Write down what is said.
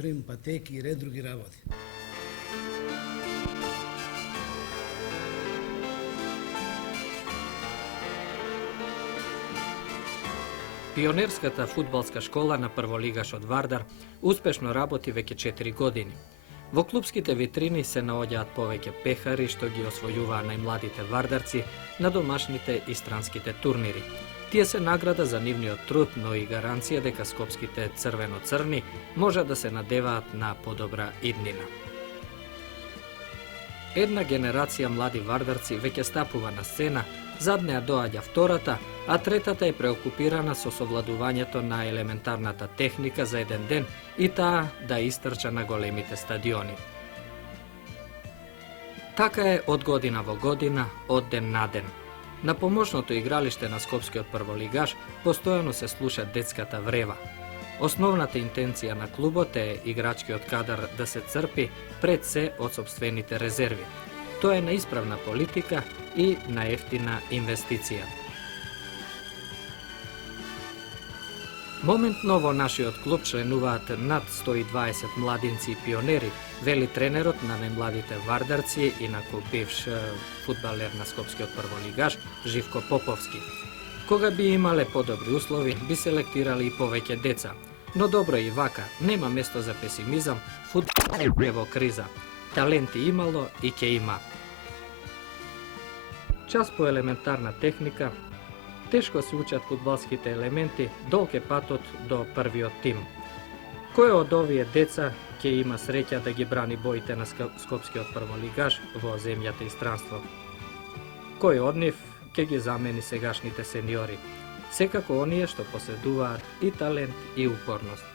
трим, патеки и ред други работи. Pionirskата фудбалска школа на прволигашот Вардар успешно работи веќе 4 години. Во клубските витрини се наоѓаат повеќе пехари што ги освојуваа најмладите вардарци на домашните и странските турнири. Тие се награда за нивниот труд, но и гаранција дека скопските црвено-црни може да се надеваат на подобра иднина. Една генерација млади вардарци веќе стапува на сцена, зад неа доаѓа втората, а третата е преокупирана со совладувањето на елементарната техника за еден ден и таа да истрча на големите стадиони. Така е од година во година, од ден на ден. На помошното игралиште на скопскиот прволигаш постојано се слуша детската врева. Основната интенција на клубот е играчкиот кадар да се црпи пред се од сопствените резерви. Тоа е неисправна политика и на ефтина инвестиција. Моментно во нашиот клуб членуваат над 120 младинци и пионери, вели тренерот на најмладите вардарци и на бивш фудбалер на скопскиот прволигаш Живко Поповски. Кога би имале подобри услови, би селектирали и повеќе деца. Но добро и вака, нема место за песимизам, фудбал е во криза. Таленти имало и ќе има. Час по елементарна техника, тешко се учат фудбалските елементи, долг е патот до првиот тим. Кој од овие деца ќе има среќа да ги брани боите на скопскиот прволигаш во земјата и странство? Кој од нив ќе ги замени сегашните сениори? Секако оние што поседуваат и талент и упорност.